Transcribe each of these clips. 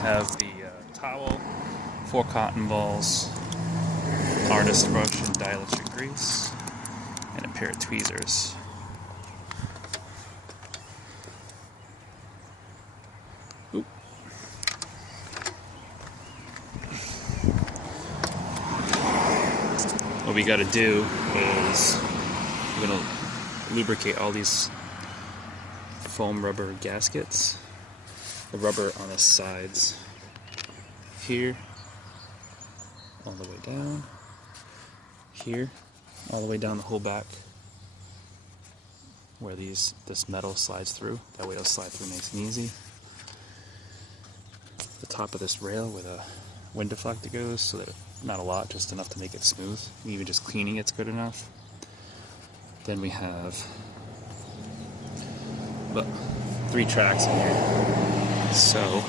have the towel, 4 cotton balls, artist brush and dielectric grease, and a pair of tweezers. Oop. What we gotta do is we're gonna lubricate all these foam rubber gaskets, the rubber on the sides here, all the way down, here, all the way down the whole back, where this metal slides through. That way it'll slide through nice and easy. The top of this rail where the wind deflector goes, so that not a lot, just enough to make it smooth. Even just cleaning it's good enough. Then we have 3 tracks in here. So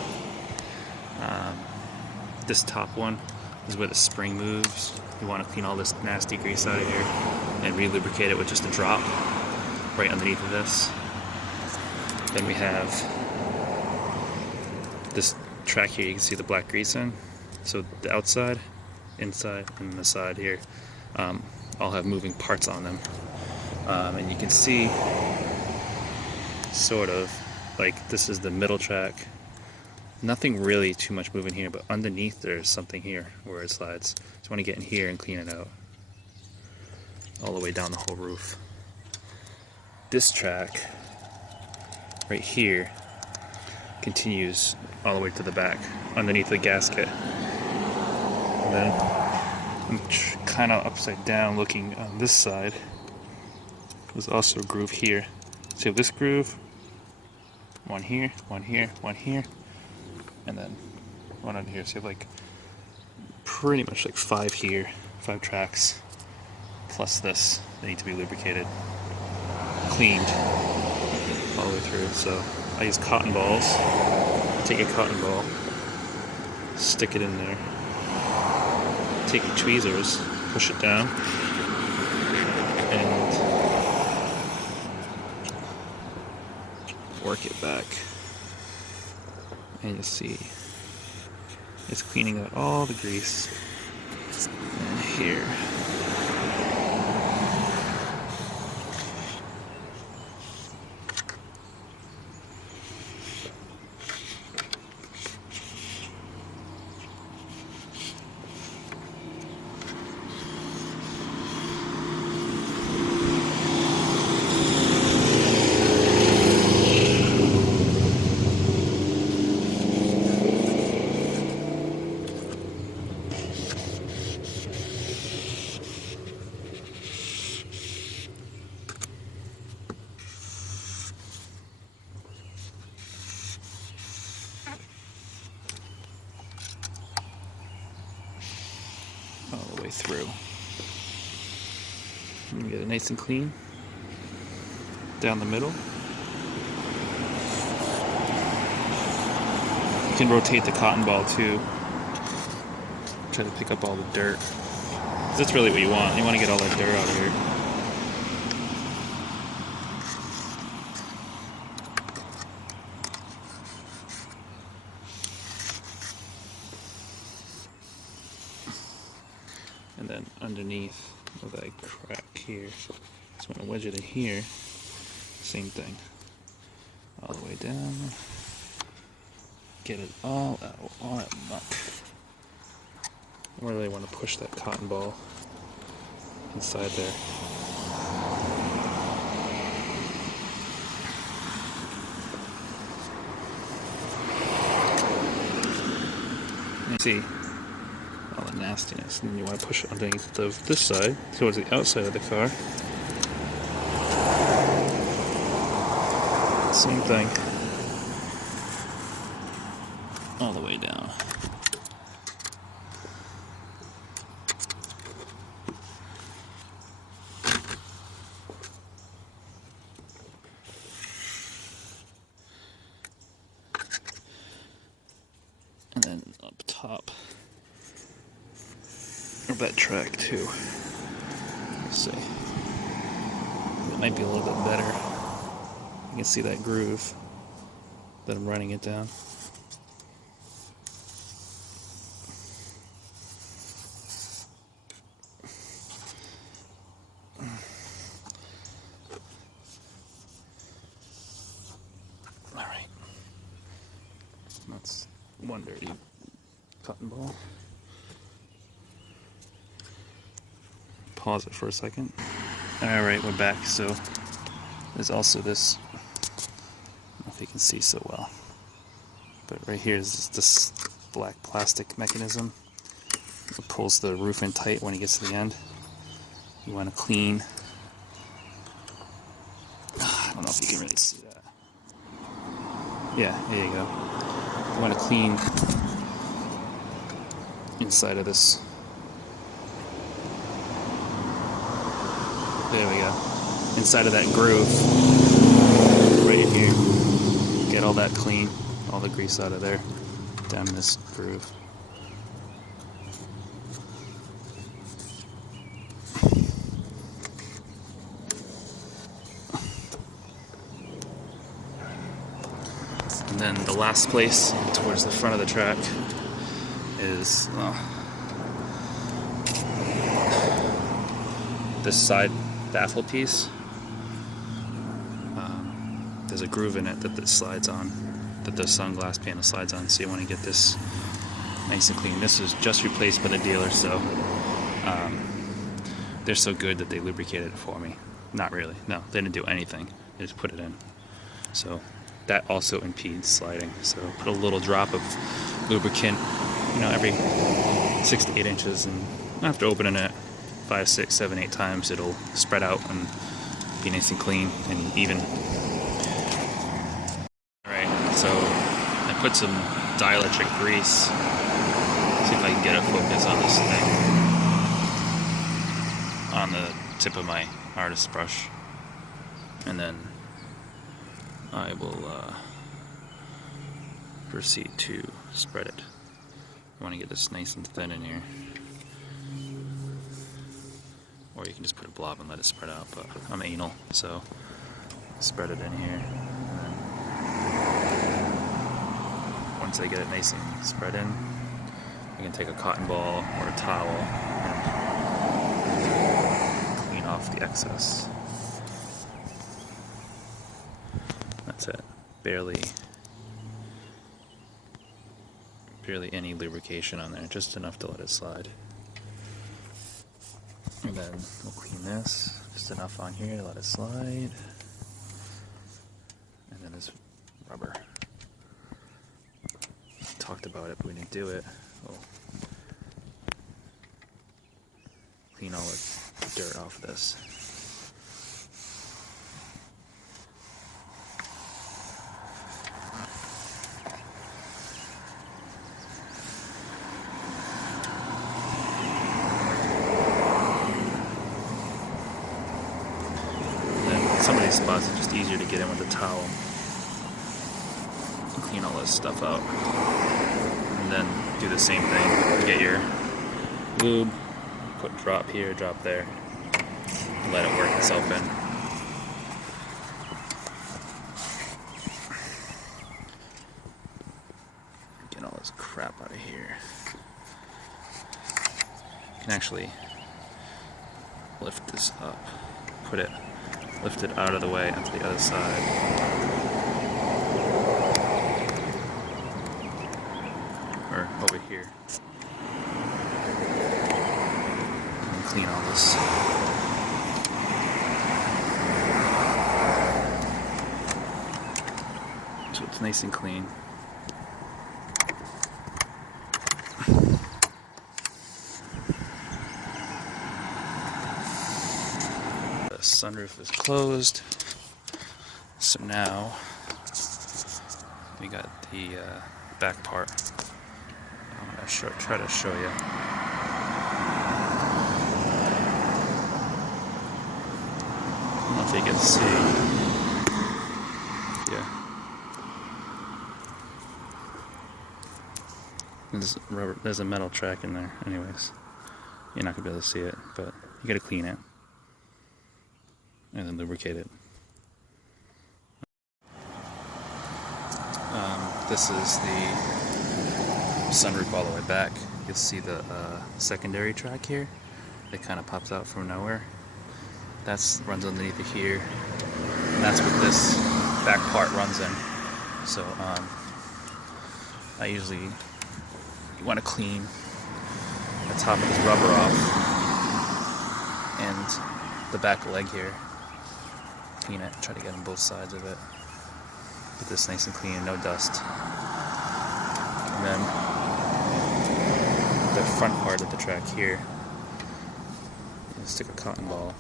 this top one is where the spring moves. You want to clean all this nasty grease out of here and re-lubricate it with just a drop right underneath of this. Then we have this track here. You can see the black grease in. So the outside, inside, and the side here all have moving parts on them. And you can see sort of like this is the middle track. Nothing really too much moving here, but underneath there's something here where it slides. So you want to get in here and clean it out all the way down the whole roof. This track right here continues all the way to the back underneath the gasket. And then I'm kind of upside down looking on this side. There's also a groove here. So you have this groove, one here, one here, one here, and then one on here. So you have like pretty much like 5 here, 5 tracks, plus this. They need to be lubricated, cleaned all the way through. So I use cotton balls. Take a cotton ball, stick it in there, take your tweezers, push it down, and work it back. And you'll see it's cleaning out all the grease. And here, all the way through. And get it nice and clean down the middle. You can rotate the cotton ball too. Try to pick up all the dirt. 'Cause that's really what you want. You want to get all that dirt out of here. And then underneath of that crack here, just want to wedge it in here. Same thing. All the way down. Get it all out, all that muck. I really want to push that cotton ball inside there. You see all the nastiness, and then you want to push it underneath of this side towards the outside of the car. Same thing. All the way down. And then up top of that track too. Let's see. It might be a little bit better. You can see that groove that I'm running it down. That's one dirty cotton ball. Pause it for a second. Alright, we're back. So there's also this, I don't know if you can see so well, but right here is this black plastic mechanism. It pulls the roof in tight when it gets to the end. You want to clean, I don't know if you can really see that. Yeah, there you go. You want to clean inside of this. There we go. Inside of that groove, right in here. Get all that clean, all the grease out of there, down this groove. And then the last place towards the front of the track is this side baffle piece. There's a groove in it that this slides on, that the sunglass panel slides on, so you want to get this nice and clean. This was just replaced by the dealer, so they're so good that they lubricated it for me. Not really, no, they didn't do anything, they just put it in. So that also impedes sliding, so put a little drop of lubricant, every 6 to 8 inches, and after opening it 5, 6, 7, 8 times, it'll spread out and be nice and clean and even. Alright, so I put some dielectric grease. See if I can get a focus on this thing. On the tip of my artist brush. And then I will proceed to spread it. I want to get this nice and thin in here. Or you can just put a blob and let it spread out, but I'm anal, so spread it in here. And then once I get it nice and spread in, you can take a cotton ball or a towel and clean off the excess. That's it. Barely any lubrication on there, just enough to let it slide. And then we'll clean this, just enough on here to let it slide. And then this rubber. Talked about it, but we didn't do it. We'll clean all the dirt off of this. Some of these spots are just easier to get in with a towel. Clean all this stuff out. And then do the same thing. Get your lube, put drop here, drop there, and let it work itself in. Get all this crap out of here. You can actually lift this up, lift it out of the way onto the other side. Or over here. And clean all this. So it's nice and clean. The sunroof is closed. So now we got the back part. I'm gonna try to show you. I don't know if you can see. Yeah. There's a metal track in there. Anyways, you're not gonna be able to see it, but you gotta clean it and then lubricate it. This is the sunroof all the way back. You'll see the secondary track here. It kind of pops out from nowhere. That's runs underneath it here. And that's what this back part runs in. So you want to clean the top of this rubber off and the back leg here. Clean it, try to get on both sides of it. Get this nice and clean, no dust. And then the front part of the track here, you stick a cotton ball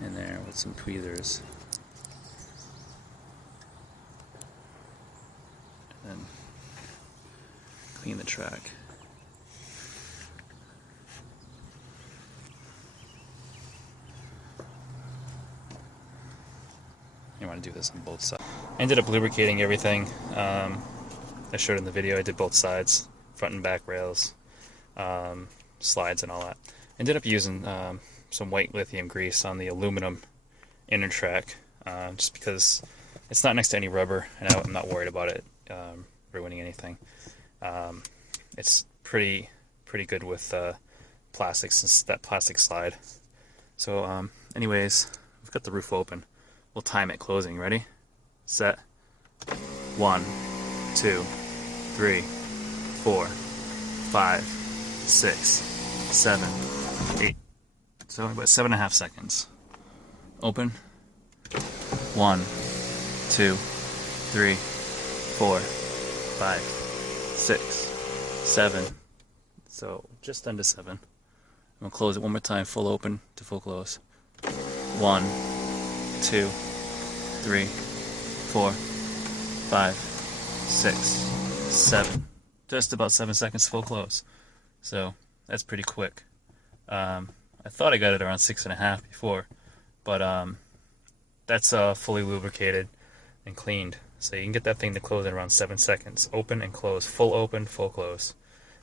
in there with some tweezers. And then clean the track. You want to do this on both sides. I ended up lubricating everything. I showed in the video. I did both sides, front and back rails, slides and all that. Ended up using some white lithium grease on the aluminum inner track, just because it's not next to any rubber, and I'm not worried about it ruining anything. It's pretty good with plastics, since that plastic slide. So anyways, we've got the roof open. We'll time it closing. Ready? Set. 1, 2, 3, 4, 5, 6, 7, 8. So about 7.5 seconds. Open. 1, 2, 3, 4, 5, 6, 7. So just under 7. I'm gonna close it one more time. Full open to full close. 1, 2, 3, 4, 5, 6, 7. Just about 7 seconds full close. So that's pretty quick. I thought I got it around 6.5 before, but that's fully lubricated and cleaned. So you can get that thing to close in around 7 seconds. Open and close. Full open, full close.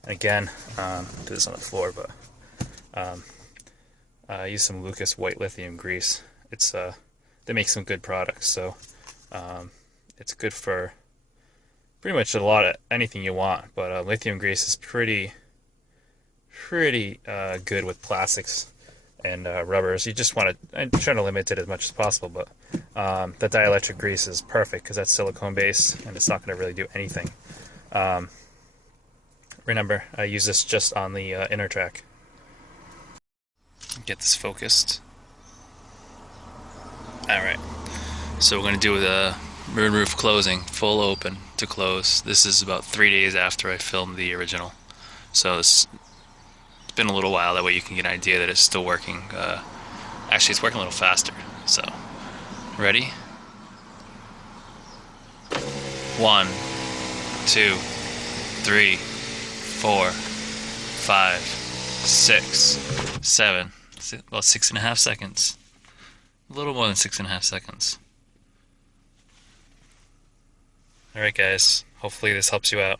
And again, do this on the floor, but I use some Lucas white lithium grease. It's they make some good products, so it's good for pretty much anything you want. But lithium grease is pretty good with plastics and rubbers. You just want to, I'm trying to limit it as much as possible, but the dielectric grease is perfect because that's silicone based and it's not going to really do anything. Remember, I use this just on the inner track. Get this focused. Alright, so we're going to do the moonroof closing, full open to close. This is about 3 days after I filmed the original, so it's been a little while. That way you can get an idea that it's still working. Actually, it's working a little faster. So, ready? 1, 2, 3, 4, 5, 6, 7. About 6.5 seconds. A little more than 6.5 seconds. Alright guys, hopefully this helps you out.